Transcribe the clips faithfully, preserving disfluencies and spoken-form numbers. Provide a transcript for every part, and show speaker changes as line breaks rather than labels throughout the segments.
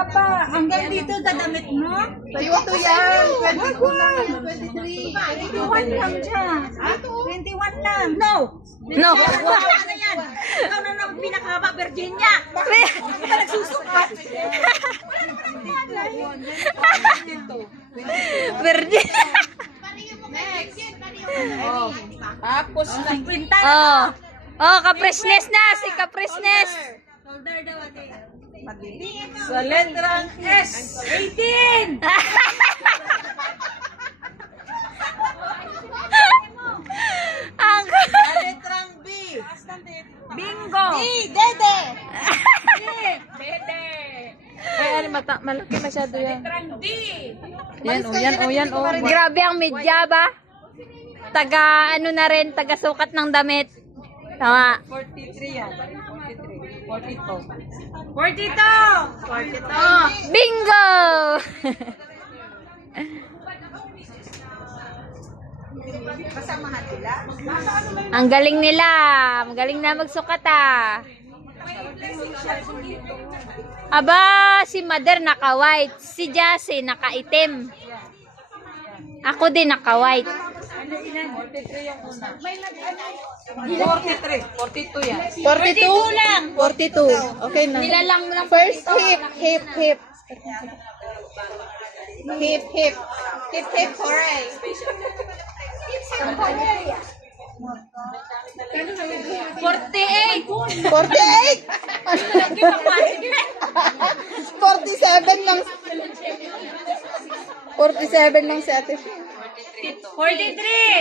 pa. Hanggang dito sa damit mo?
twenty-two yan. twenty-two lang. twenty-three.
twenty-one lang siya. twenty-one lang. No.
No.
Ano yan? Ikaw na naman pinakahaba, Virginia. Bakit ka nagsusukat?
Verde.
Tapos na.
Oh. Oh, kapresnes na. Si kapresnes.
Shoulder daw ate. Sa letrang S. eighteen.
Ang
Sa letrang B. Bingo. D. Dede. D. Dede.
Ay, ano, mata, malaki masyado yan.
Letrang D.
Yan, o, yan, o, yan, o. Grabe ang media ba? Taga, ano na rin, taga sukat ng damit. Tama.
forty-three yan. forty-three. forty-two. forty-two. forty-two.
Bingo!
Kasamahan nila.
Ang galing nila. Ang galing na magsukat ah. Aba, si Mother naka-white. Si Jassy naka-itim. Ako din naka-white.
forty-three yung una. forty-three. forty-two yan.
forty-two lang. forty-two. Okay na.
Nilalang lang.
First hip, hip, hip. Hip, hip. Hip, hip, hooray.
forty-eight.
forty-eight. forty-seven lang. forty-seven lang si ate.
forty-three.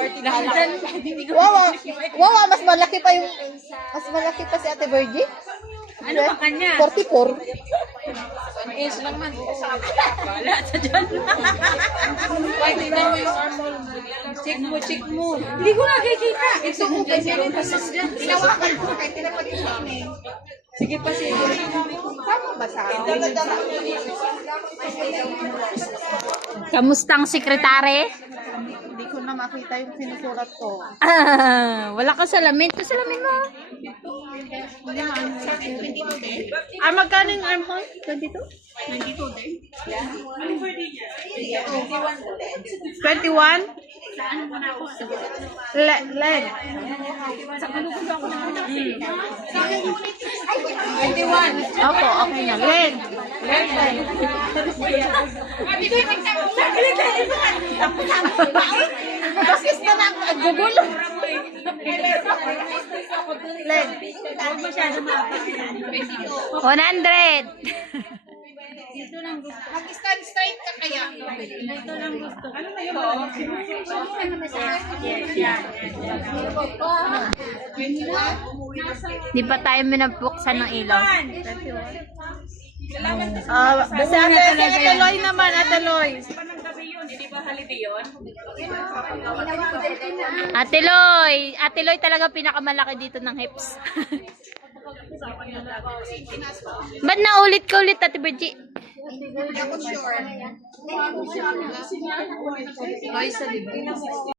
Wawa. Wawa, mas malaki pa yung, mas malaki pa si ate Virgie.
Ano pa kanya?
forty-four.
Is lang man. Wala sa dyan. Why, tignan mo yung armor mo. Check mo, check mo. Hindi ko nakikita. Ito mo, kasi rin pasas dyan. Tinawakan ko, kahit tinapag yung amin. Sige pa siya. Tama ba sa akin?
Kamustang sekretary?
Hindi ko na makita yung sinusulat ko.
Ah, wala ka salamin. Ito salamin mo.
Ah, magkano yung armhole? twenty-two? twenty-one? Le leg.
twenty-one.
Opo, okay na. Leg.
Leg leg.
Bakit na lang gugulo? Leg.
Huwag masyado maapak.
one hundred.
Mag-stand straight ka kaya.
Ito lang gusto. Ano na yun?
Di pa tayo minabuksan ng ilaw.
Ah, si ate, si ate Loy naman, ate Loy.
Ate Loy. Ate Loy talaga pinakamalaki dito ng hips. Ba't naulit ka ulit, Ate Virgie?
Hindi ako sure.